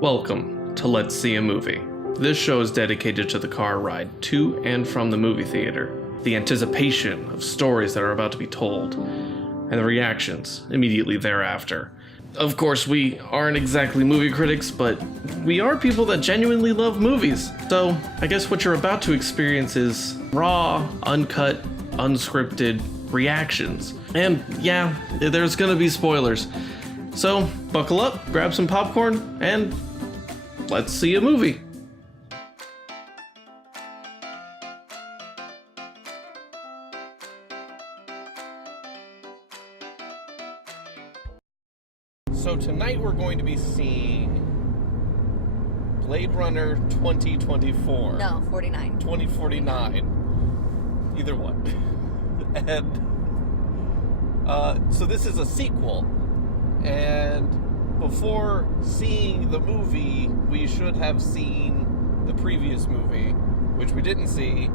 Welcome to Let's See a Movie. This show is dedicated to the car ride to and from the movie theater, the anticipation of stories that are about to be told, and the reactions immediately thereafter. Of course, we aren't exactly movie critics, but we are people that genuinely love movies. So I guess what you're about to experience is raw, uncut, unscripted reactions. And yeah, there's gonna be spoilers. So buckle up, grab some popcorn, and let's see a movie. So tonight we're going to be seeing Blade Runner 2024. No, 49. 2049. Either one. And so this is a sequel. And before seeing the movie, we should have seen the previous movie, which we didn't see,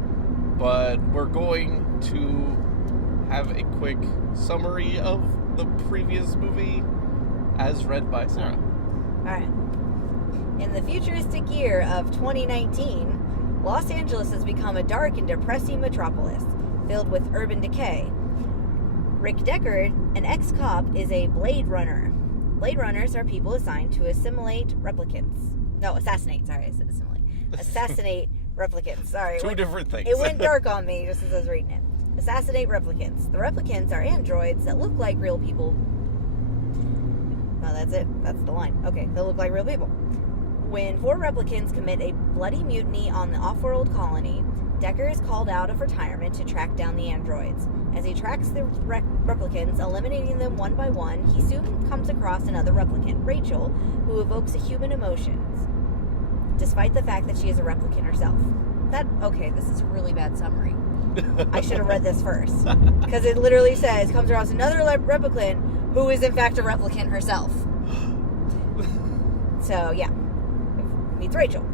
but we're going to have a quick summary of the previous movie as read by Sarah. Alright. In the futuristic year of 2019, Los Angeles has become a dark and depressing metropolis, filled with urban decay. Rick Deckard, an ex-cop, is a Blade Runner. Blade Runners are people assigned to assassinate replicants. No, assassinate. Sorry, I said assimilate. Assassinate replicants. Sorry. Two different things. It went dark on me just as I was reading it. Assassinate replicants. The replicants are androids that look like real people. No, that's it. That's the line. Okay, they look like real people. When 4 replicants commit a bloody mutiny on the off-world colony, Decker is called out of retirement to track down the androids. As he tracks the replicants, eliminating them one by one, he soon comes across another replicant, Rachel, who evokes human emotions, despite the fact that she is a replicant herself. This is a really bad summary. I should have read this first. Because it literally says, comes across another replicant who is in fact a replicant herself. So, yeah. Meets Rachel.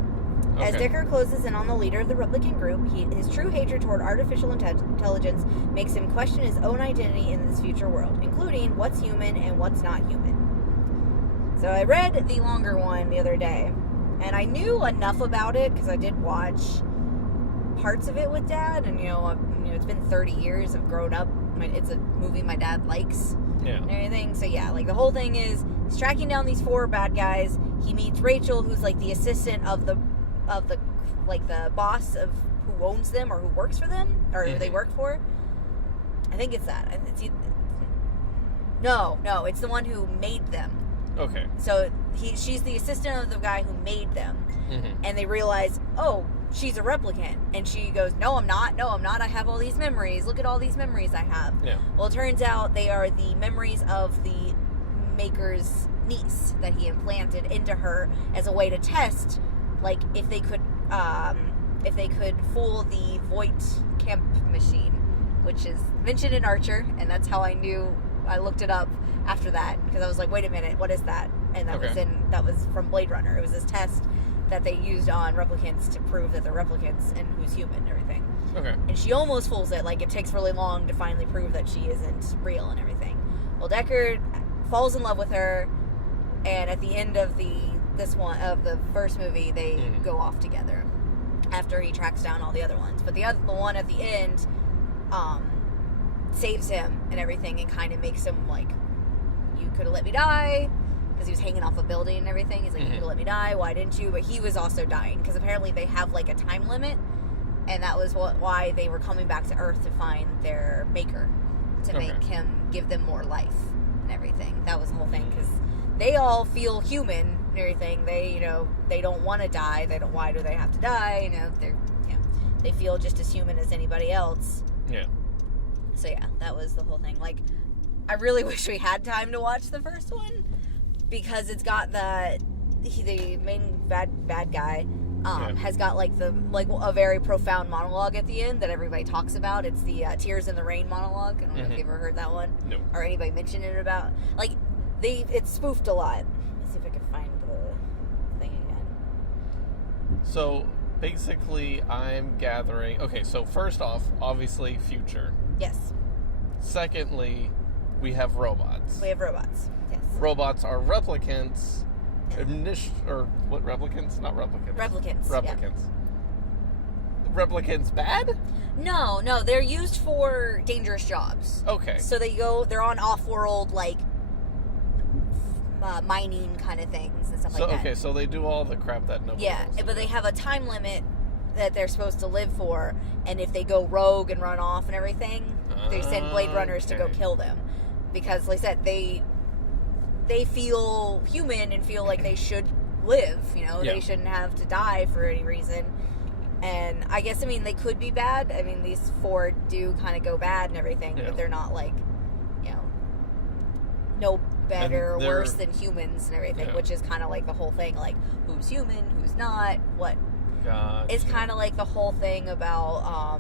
As Decker closes in on the leader of the replicant group, his true hatred toward artificial intelligence makes him question his own identity in this future world, including what's human and what's not human. So I read the longer one the other day, and I knew enough about it because I did watch parts of it with Dad, and it's been 30 years of growing up. It's a movie my dad likes and everything. So yeah, like the whole thing is he's tracking down these 4 bad guys. He meets Rachel, who's like the assistant of the boss of who owns them or who works for them or who they work for. I think it's that. No, it's the one who made them. Okay. So she's the assistant of the guy who made them, and they realize, oh, she's a replicant, and she goes, no, I'm not. I have all these memories. Look at all these memories I have. Yeah. Well, it turns out they are the memories of the maker's niece that he implanted into her as a way to test, like, if they could fool the Voight Kemp machine, which is mentioned in Archer, and that's how I knew. I looked it up after that because I was like, wait a minute, what is that? And that was from Blade Runner. It was this test that they used on replicants to prove that they're replicants and who's human and everything. Okay. And she almost fools it. Like, it takes really long to finally prove that she isn't real and everything. Well, Deckard falls in love with her, and at the end of the first movie, they go off together after he tracks down all the other ones. But the one at the end saves him and everything, and kind of makes him like, you could have let me die, because he was hanging off a building and everything. He's like, you could have let me die, why didn't you? But he was also dying, because apparently they have like a time limit, and that was why they were coming back to Earth to find their maker, to make him give them more life and everything. That was the whole thing, because they all feel human and everything. They don't want to die. Why do they have to die? They feel just as human as anybody else. Yeah. So yeah, that was the whole thing. Like, I really wish we had time to watch the first one, because it's got the main bad guy has got like a very profound monologue at the end that everybody talks about. It's the Tears in the Rain monologue. I don't know if you've ever heard that one. No. Or anybody mentioned it about. Like, it's spoofed a lot. Let's see if I can find the thing again. So basically, I'm gathering. Okay, so first off, obviously, future. Yes. Secondly, we have robots. We have robots. Yes. Robots are replicants. Yeah. Or what, replicants? Not replicants. Replicants. Replicants. Yeah. Replicants bad? No, they're used for dangerous jobs. Okay. So they're on off-world, like, mining kind of things and stuff like that. Okay, so they do all the crap that nobody Yeah, but they have a time limit that they're supposed to live for, and if they go rogue and run off and everything, they send Blade Runners to go kill them. Because, like I said, they feel human and feel like they should live, They shouldn't have to die for any reason. And I guess, they could be bad. These 4 do kind of go bad and everything, but they're not like, no better or worse than humans and everything, which is kind of like the whole thing, like, who's human, who's not, what. Gotcha. It's kind of like the whole thing about,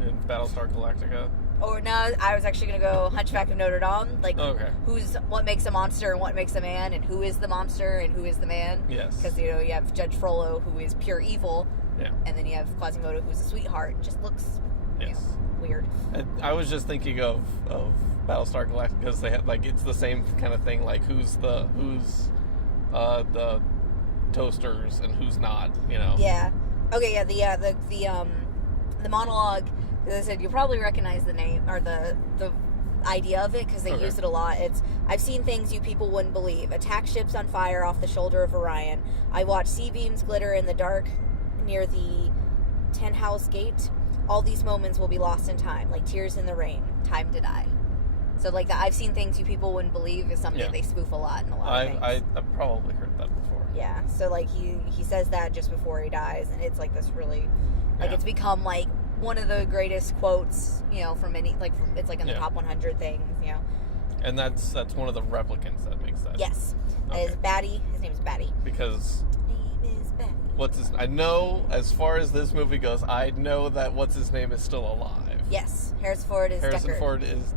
in Battlestar Galactica? Or no, I was actually going to go Hunchback of Notre Dame. Like, what makes a monster and what makes a man, and who is the monster and who is the man. Yes. Because, you have Judge Frollo, who is pure evil. Yeah. And then you have Quasimodo, who's a sweetheart. Just looks, weird. And I was just thinking of Battlestar Galactica because they had, like, it's the same kind of thing, like, who's the toasters and who's not, Yeah. Okay, yeah, the monologue, as I said, you'll probably recognize the name, or the idea of it, because they use it a lot. It's, I've seen things you people wouldn't believe. Attack ships on fire off the shoulder of Orion. I watched sea beams glitter in the dark near the Ten House Gate. All these moments will be lost in time, like tears in the rain. Time to die. So, like, I've seen things you people wouldn't believe is something they spoof a lot in a lot of things. I've probably heard that before. Yeah, so, like, he says that just before he dies, and it's, like, this really, like, it's become, like, one of the greatest quotes, from any, like, it's, like, in the top 100 things, And that's one of the replicants that makes that. Yes. Okay. That is Batty. His name is Batty. Because... Name is Batty. I know, as far as this movie goes, I know that what's-his-name is still alive. Yes. Harrison Ford is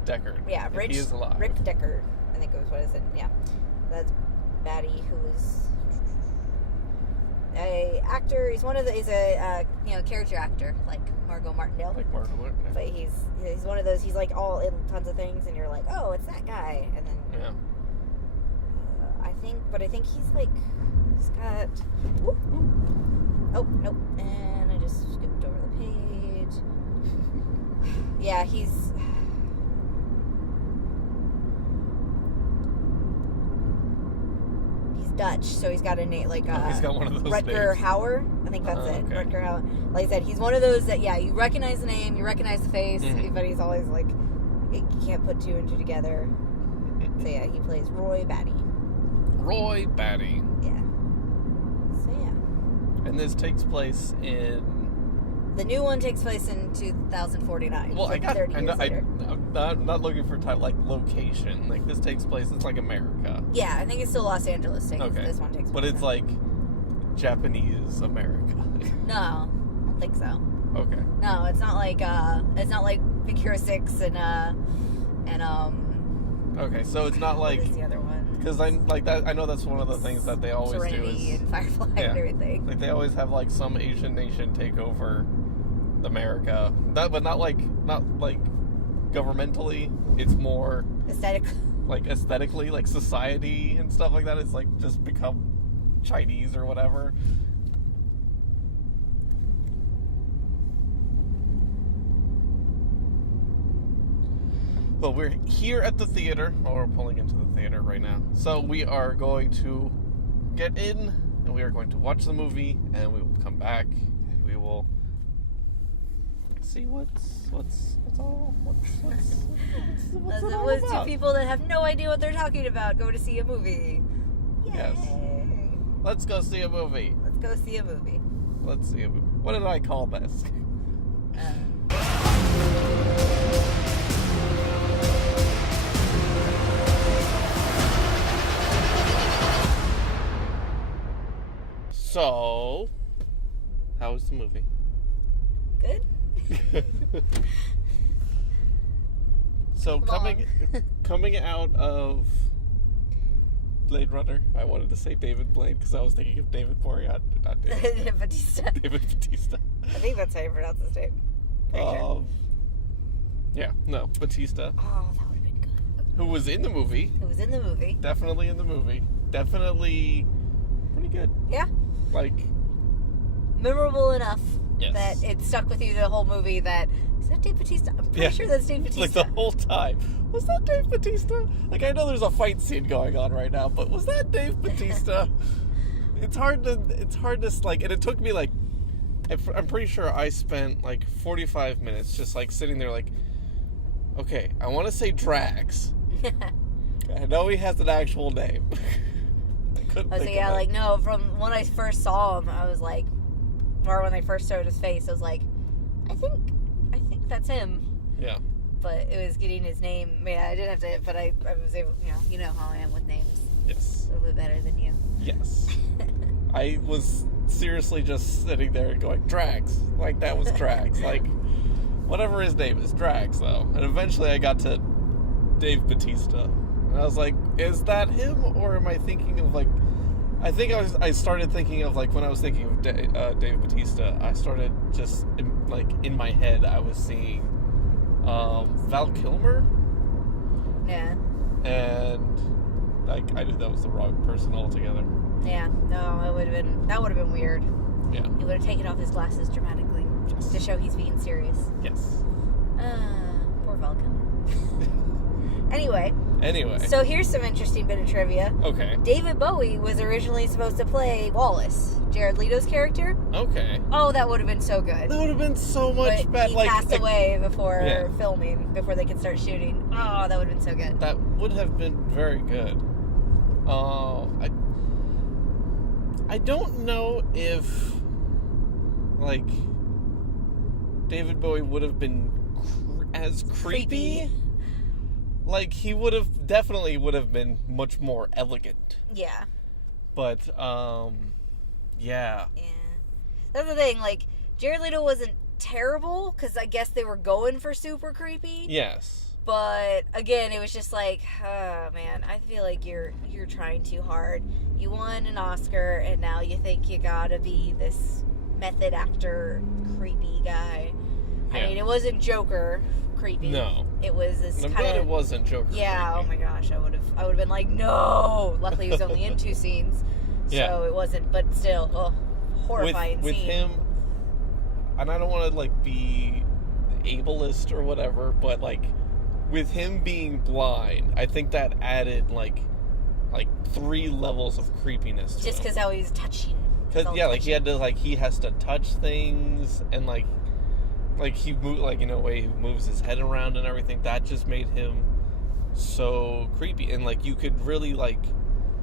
Deckard. Yeah, He is alive. Rick Deckard, I think it was what it said. Yeah. That's Batty, who is a actor. He's a character actor, like Margot Martindale. But he's one of those, he's like all in tons of things, and you're like, oh, it's that guy. And then, I think he's like, he's got, whoop. Oh, nope. And I just skipped over the page. Yeah, he's Dutch, so he's got a name like he's got one of those Rutger names. Hauer. I think that's it. Okay. Rutger Hauer. Like I said, he's one of those that you recognize the name, you recognize the face, but he's always like, you can't put 2 and 2 together. So yeah, he plays Roy Batty. Roy Batty. Yeah. So yeah. And this takes place in... The new one takes place in 2049. Well, like 30 years later. I'm not looking for like location. Like, this takes place, it's like America. Yeah, I think it's still Los Angeles. Okay. This one takes place. But it's like Japanese America. No, I don't think so. Okay. No, it's not like Big Hero 6 and Okay, so it's not like... What is the other one? Because I know that's one of the things that they always Serenity do is... and Firefly and everything. Like, they always have, like, some Asian nation take over America. But not like governmentally. It's more... aesthetically, like society and stuff like that. It's like just become Chinese or whatever. Well, we're here at the theater. Well, we're pulling into the theater right now. So we are going to get in, and we are going to watch the movie, and we will come back, and we will see what's all Two people that have no idea what they're talking about go to see a movie. Yay. Yes. Let's go see a movie. Let's go see a movie. Let's see a movie. What did I call this? So, how was the movie? Good. So coming out of Blade Runner, I wanted to say David Blaine because I was thinking of David Boreanaz, not David Batista. David Batista. I think that's how you pronounce his name. Yeah, no, Batista. Oh, that would have been good. Who was in the movie. Definitely in the movie. Definitely pretty good. Yeah. Like... memorable enough Yes. that it stuck with you the whole movie that... Is that Dave Bautista? I'm pretty sure that's Dave Bautista. Like, the whole time. Was that Dave Bautista? Like, I know there's a fight scene going on right now, but was that Dave Bautista? It's hard to, like... And it took me, like... I'm pretty sure I spent, like, 45 minutes just, like, sitting there, like... Okay, I want to say Drax. I know he has an actual name. I was like, yeah, like, no, from when I first saw him, I was like... Or when they first showed his face, I was like, I think that's him. Yeah. But it was getting his name. Yeah, I didn't have to, but I was able, you know how I am with names. Yes. A little bit better than you. Yes. I was seriously just sitting there going, Drax. Like, that was Drax. Like, whatever his name is, Drax, though. And eventually I got to Dave Bautista. And I was like, is that him? Or am I thinking of, like... I started thinking of, like, when I was thinking of Dave Bautista, I started just, in my head, I was seeing Val Kilmer. Yeah. And, like, I knew that was the wrong person altogether. Yeah, no, that would have been weird. Yeah. He would have taken off his glasses dramatically. Yes. To show he's being serious. Yes. Poor Val Kilmer. Anyway. So here's some interesting bit of trivia. Okay. David Bowie was originally supposed to play Wallace, Jared Leto's character. Okay. Oh, that would have been so good. That would have been so much better. He passed away before Yeah. filming, before they could start shooting. Oh, that would have been so good. That would have been very good. I don't know if, like, David Bowie would have been as creepy. Like, he definitely would have been much more elegant. Yeah. But, yeah. Yeah. That's the thing, like, Jared Leto wasn't terrible, because I guess they were going for super creepy. Yes. But, again, it was just like, oh, man, I feel like you're trying too hard. You won an Oscar, and now you think you gotta be this method actor, creepy guy. Yeah. I mean, it wasn't Joker creepy. No. It was this I'm kind glad of... it wasn't Joker Yeah, creepy. oh my gosh, I would have been like, no! Luckily, he was only in 2 scenes. Yeah. So it wasn't, but still, horrifying with scene. him, and I don't want to, like, be ableist or whatever, but, like, with him being blind, I think that added, like 3 levels of creepiness to Just him. because how he was touching. Because, yeah, like, he had to, like, he has to touch things, and, like he move, like, way he moves his head around and everything, that just made him so creepy. And, like, you could really, like,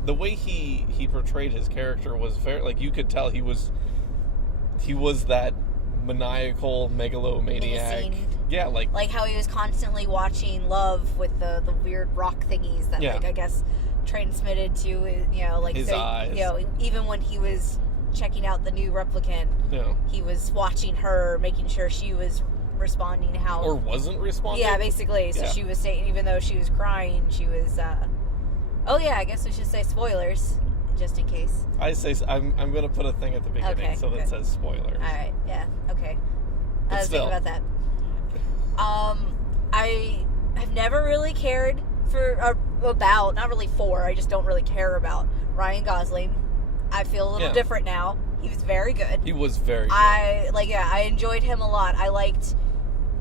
the way he portrayed his character was very, like, you could tell he was that maniacal megalomaniac. Menacing. Yeah, like how he was constantly watching Love with the weird rock thingies that, Yeah. like, I guess transmitted to, like, his so, eyes. even when he was checking out the new replicant, he was watching her, making sure she was responding how... Or wasn't responding? Yeah, basically. So she was saying, even though she was crying, she was, oh yeah, I guess we should say spoilers, just in case. I'm going to put a thing at the beginning that says spoilers. Alright, yeah, okay. But I was thinking about that. I've never really cared not really I just don't really care about Ryan Gosling. I feel a little different now. He was very good. He was very good. I enjoyed him a lot. I liked,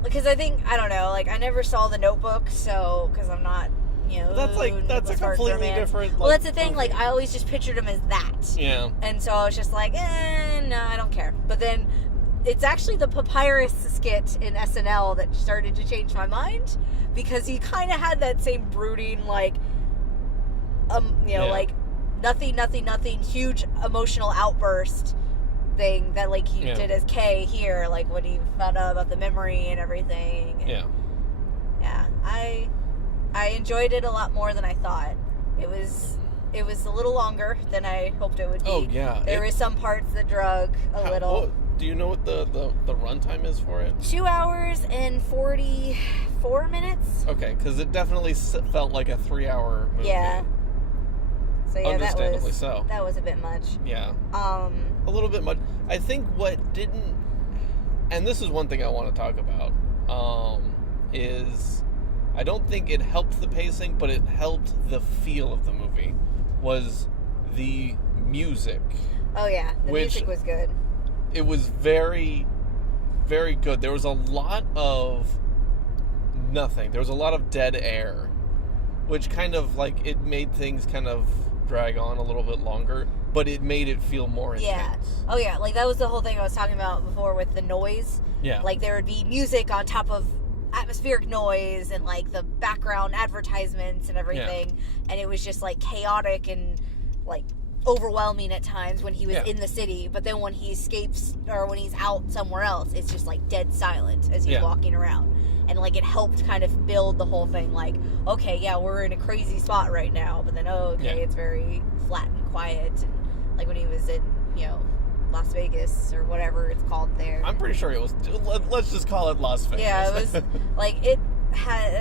because I don't know, like, I never saw The Notebook, so, because I'm not, that's a completely different, well, that's the thing, like, I always just pictured him as that. Yeah. And so I was just like, no, I don't care. But then, it's actually the Papyrus skit in SNL that started to change my mind, because he kind of had that same brooding, like, like, nothing, huge emotional outburst thing that, like, he did as Kay here, like, when he found out about the memory and everything. And, yeah, I enjoyed it a lot more than I thought. It was a little longer than I hoped it would be. Oh, yeah. There were some parts that drug a little. Do you know what the runtime is for it? 2 hours and 44 minutes. Okay, because it definitely felt like a 3-hour movie. Yeah. So yeah, understandably so. That was a bit much. Yeah. A little bit much. I think what didn't, and this is one thing I want to talk about, is I don't think it helped the pacing, but it helped the feel of the movie, was the music. Oh, yeah. The music was good. It was very, very good. There was a lot of nothing. There was a lot of dead air, which kind of, like, it made things kind of drag on a little bit longer, but it made it feel more intense. Yeah. Oh, yeah. Like, that was the whole thing I was talking about before with the noise. Yeah. Like, there would be music on top of atmospheric noise and, like, the background advertisements and everything. Yeah. And it was just, like, chaotic and, like, overwhelming at times when he was in the city. But then when he escapes, or when he's out somewhere else, it's just, like, dead silent as he's walking around. And, like, it helped kind of build the whole thing. Like, okay, yeah, we're in a crazy spot right now. But then, it's very flat and quiet. And, like, when he was in, Las Vegas or whatever it's called there. I'm pretty sure it was, let's just call it Las Vegas. Yeah, it was, like, it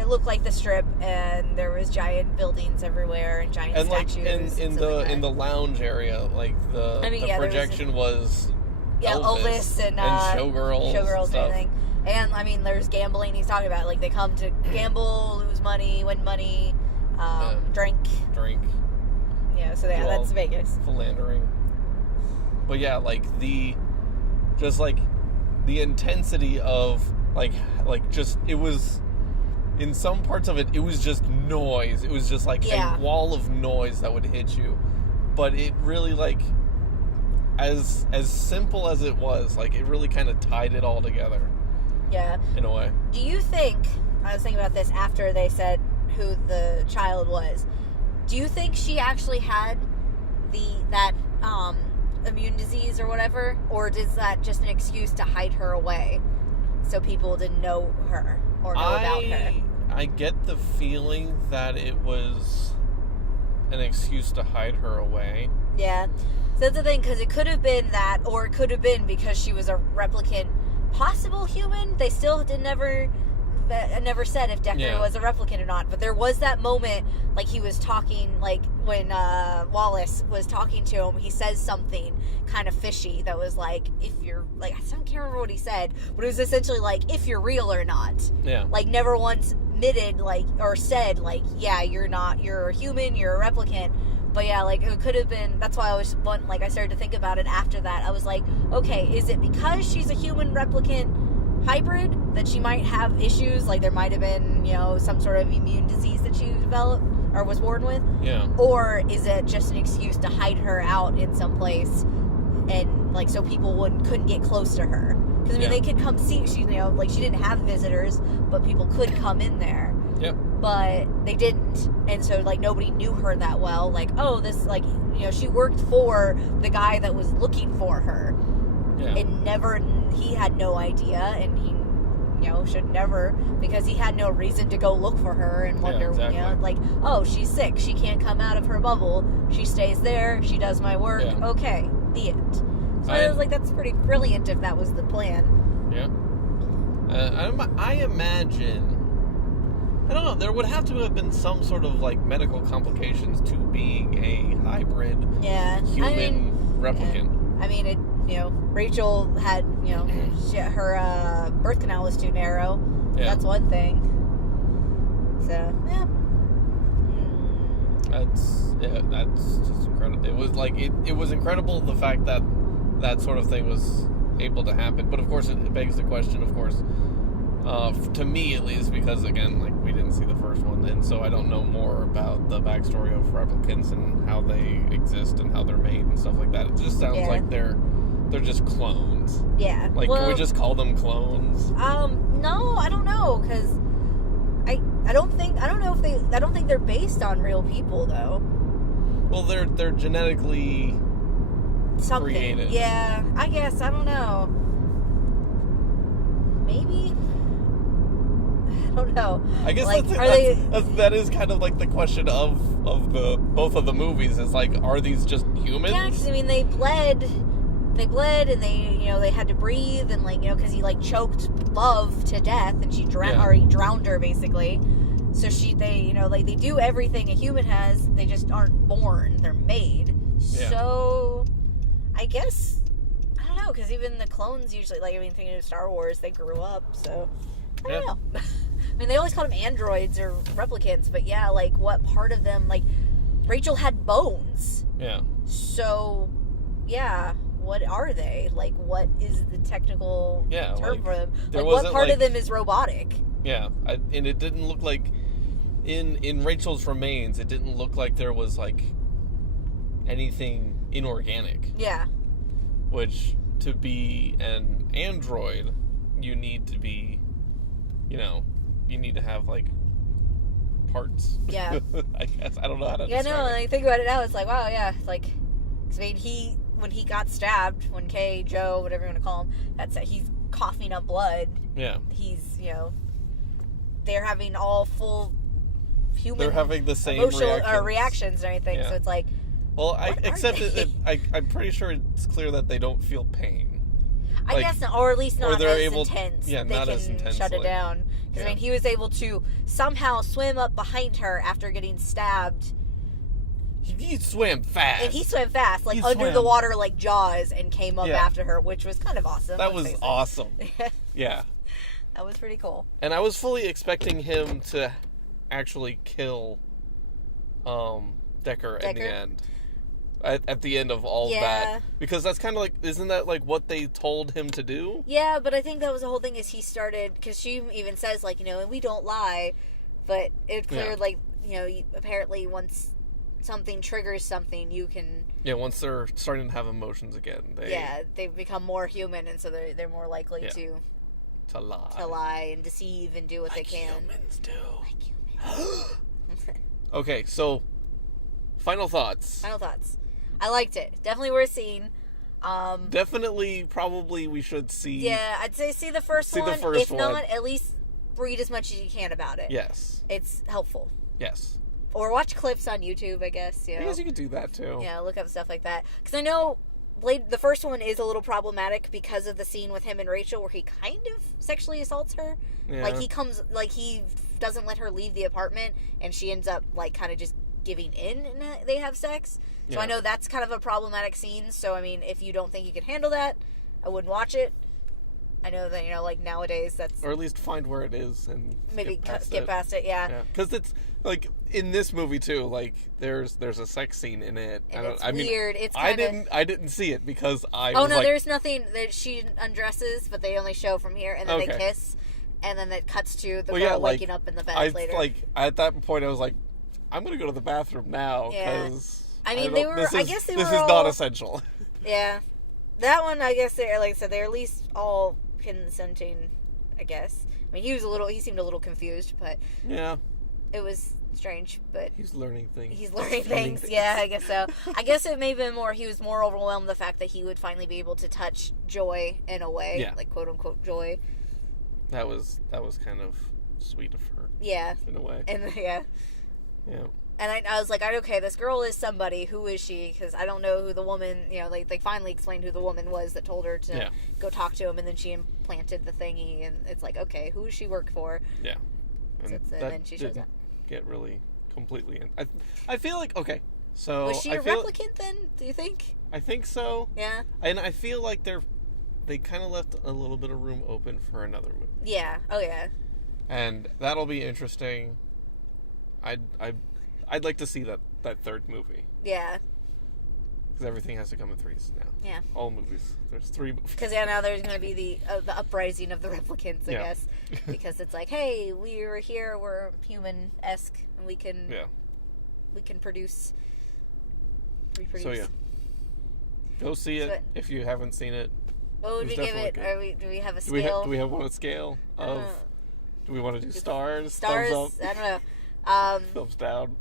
looked like the Strip, and there was giant buildings everywhere and giant statues. And like, in the lounge area, like, the projection was Elvis and Showgirls and everything. And, I mean, there's gambling he's talking about. Like, they come to gamble, lose money, win money, drink. Yeah, so that's Vegas. Philandering. But yeah, like, the intensity of, like, just, it was, in some parts of it, it was just noise. It was just, like, a wall of noise that would hit you. But it really, like, as simple as it was, like, it really kind of tied it all together. Yeah. In a way. Do you think, I was thinking about this after they said who the child was, do you think she actually had that immune disease or whatever? Or is that just an excuse to hide her away so people didn't know her or know about her? I get the feeling that it was an excuse to hide her away. Yeah. So that's the thing, because it could have been that, or it could have been because she was a replicant, possible human. They still never said if Decker was a replicant or not, but there was that moment, like, he was talking, like, when Wallace was talking to him, he says something kind of fishy that was like, if you're, like, I can't remember what he said, but it was essentially like, if you're real or not. Yeah. Like, never once admitted, like, or said, like, yeah, you're a human, you're a replicant. But yeah, like, it could have been, that's why I started to think about it after that. I was like, okay, is it because she's a human replicant hybrid that she might have issues? Like, there might have been, some sort of immune disease that she developed or was born with? Yeah. Or is it just an excuse to hide her out in some place and, like, so people couldn't get close to her? Because, I mean, they could come see, she didn't have visitors, but people could come in there. Yep. But they didn't, and so, like, nobody knew her that well. Like, oh, this, like, she worked for the guy that was looking for her, and he had no idea, and he, should never, because he had no reason to go look for her and wonder, like, oh, she's sick, she can't come out of her bubble, she stays there, she does my work, okay, the end. So I was like, that's pretty brilliant if that was the plan. Yeah. I imagine, I don't know, there would have to have been some sort of, like, medical complications to being a hybrid human replicant. I mean, Rachel had, her birth canal was too narrow. Yeah. That's one thing. So, yeah. That's just incredible. It was, like, it was incredible, the fact that that sort of thing was able to happen. But, of course, it begs the question, of course, to me at least, because, again, like, we didn't see the first one, and so I don't know more about the backstory of replicants and how they exist and how they're made and stuff like that. It just sounds like they're just clones. Yeah. Like, can we just call them clones? No, I don't know, because I don't think they're based on real people, though. Well, they're genetically created. Yeah, I guess, I don't know. Maybe? I don't know. I guess, like, that is kind of like the question of both of the movies, is like, are these just humans? Yeah, because, I mean, they bled and they had to breathe, and, like, because he, like, choked Love to death, and she or he drowned her, basically. So they do everything a human has, they just aren't born, they're made. Yeah. So I guess, I don't know, because even the clones usually, like, I mean, thinking of Star Wars, they grew up, so, I don't know. mean, they always call them androids or replicants, but yeah, like, what part of them, like, Rachel had bones. Yeah. So, yeah, what are they? Like, what is the technical term for them? Like, what part of them is robotic? Yeah, and it didn't look like, in Rachel's remains, it didn't look like there was, like, anything inorganic. Yeah. Which, to be an android, you need to be, you need to have, like, parts. Yeah. I guess. I don't know how to describe it. And I think about it now, it's like, wow, yeah. Like, 'cause, I mean, when he got stabbed, when Kay, Joe, whatever you want to call him, he's coughing up blood. Yeah. He's, they're having all full human... They're having the same reactions and everything, so it's like... Well, I'm pretty sure it's clear that they don't feel pain. I guess not, or at least not as intense. Yeah, they not can as intense. Shut it down. Because, I mean, he was able to somehow swim up behind her after getting stabbed. He swam fast. And he swam fast, like under the water, like Jaws, and came up after her, which was kind of awesome. That was awesome. Yeah. That was pretty cool. And I was fully expecting him to actually kill Decker in the end. At the end of all that. Because that's kind of like, isn't that like what they told him to do? Yeah, but I think that was the whole thing is he started, because she even says, like, and we don't lie, but it cleared, like, apparently once something triggers something, you can... Yeah, once they're starting to have emotions again, they become more human, and so they're more likely to lie. To lie and deceive and do what they can. Humans do. Like humans. Okay, so, final thoughts. I liked it. Definitely worth seeing. Definitely, probably we should see... Yeah, I'd say see the first one. If not, at least read as much as you can about it. Yes. It's helpful. Yes. Or watch clips on YouTube, I guess. I guess you could do that, too. Yeah, look up stuff like that. Because I know the first one is a little problematic because of the scene with him and Rachel where he kind of sexually assaults her. Yeah. Like, he doesn't let her leave the apartment, and she ends up, like, kind of just giving in, and they have sex. So I know that's kind of a problematic scene. So, I mean, if you don't think you can handle that, I wouldn't watch it. I know that, like, nowadays that's... Or at least find where it is and maybe skip past it, yeah. Because it's, like, in this movie, too, like, there's a sex scene in it. And it's weird. It's kind of... I didn't see it because there's nothing that she undresses, but they only show from here, and then they kiss, and then it cuts to the girl waking up in the bed later. Like, at that point, I was like, I'm going to go to the bathroom now, because... I mean, I guess they were This is not essential. Yeah. That one, I guess, like I said, they're at least all consenting, I guess. I mean, he seemed a little confused, but... Yeah. It was strange, but... He's learning things. Yeah, I guess so. I guess it may have been he was more overwhelmed the fact that he would finally be able to touch Joy in a way. Yeah. Like, quote-unquote, Joy. That was kind of sweet of her. Yeah. In a way. And, yeah. Yeah. And I was like, okay, this girl is somebody. Who is she? Because I don't know who the woman, they finally explained who the woman was that told her to go talk to him, and then she implanted the thingy, and it's like, okay, who does she work for? Yeah. And then she shows up. Get really completely in. I feel like, okay, so... Was she a replicant then, do you think? I think so. Yeah. And I feel like they kind of left a little bit of room open for another movie. Yeah. Oh, yeah. And that'll be interesting. I'd like to see that third movie. Yeah. Because everything has to come in threes now. Yeah. All movies. There's 3 movies. Because, now there's going to be the uprising of the replicants, I guess. Because it's like, hey, we're here, we're human-esque, and we can reproduce. So, yeah. Go see it if you haven't seen it. What would we give it? Do we have a scale? Do we have a scale of... Do we want to do stars? Stars? Thumbs up? I don't know. Thumbs down.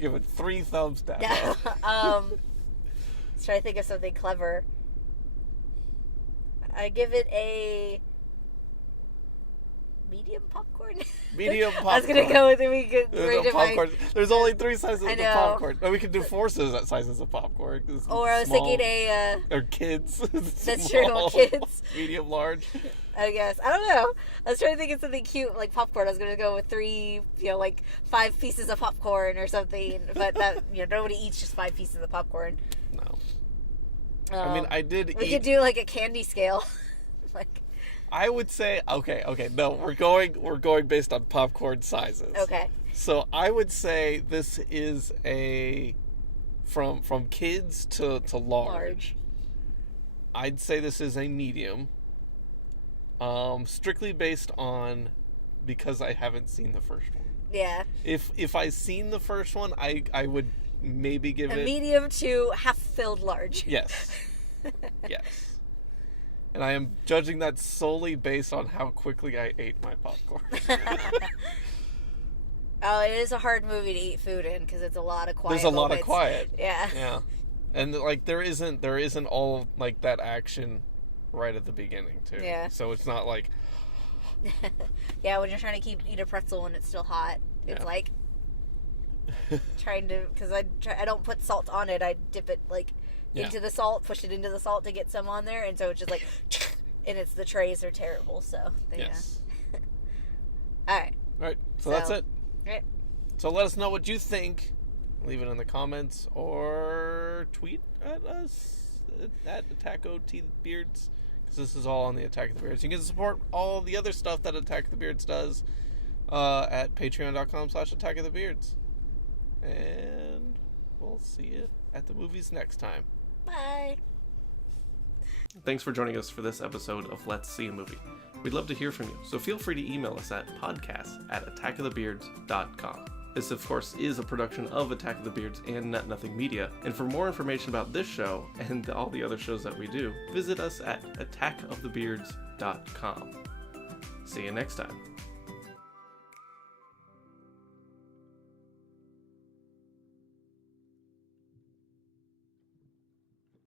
Give it 3 thumbs down. Let's try to think of something clever. I give it a medium popcorn. Medium popcorn. I was gonna go with it. Popcorn. There's only 3 sizes of popcorn. Or we could do 4 sizes of popcorn. Or I was thinking or kids. That's true. Kids. Medium, large. I guess. I don't know. I was trying to think of something cute like popcorn. I was going to go with 3, 5 pieces of popcorn or something. But that, nobody eats just 5 pieces of popcorn. No. I mean, I did We could do like a candy scale. I would say okay. No, we're going based on popcorn sizes. Okay. So I would say this is from kids to large. I'd say this is a medium. Strictly based on because I haven't seen the first one. Yeah. If I seen the first one, I would maybe give it a medium to half-filled large. Yes. Yes. And I am judging that solely based on how quickly I ate my popcorn. Oh, it is a hard movie to eat food in because it's a lot of quiet. There's a lot of quiet. Yeah. Yeah. And like there isn't all like that action right at the beginning too. Yeah. So it's not like yeah, when you're trying to eat a pretzel and it's still hot, it's like trying to, because I don't put salt on it. I dip it like into the salt, push it into the salt to get some on there, and so it's just like, and the trays are terrible. So yes. All right. So that's it. Right. So let us know what you think. Leave it in the comments or tweet at us at Attack OT Beards. Because this is all on the Attack of the Beards. You can support all the other stuff that Attack of the Beards does at patreon.com/Attack of the Beards. And we'll see you at the movies next time. Bye. Thanks for joining us for this episode of Let's See a Movie. We'd love to hear from you, so feel free to email us at podcast@attackofthebeards.com. This, of course, is a production of Attack of the Beards and Nut Nothing Media, and for more information about this show and all the other shows that we do, visit us at attackofthebeards.com. See you next time.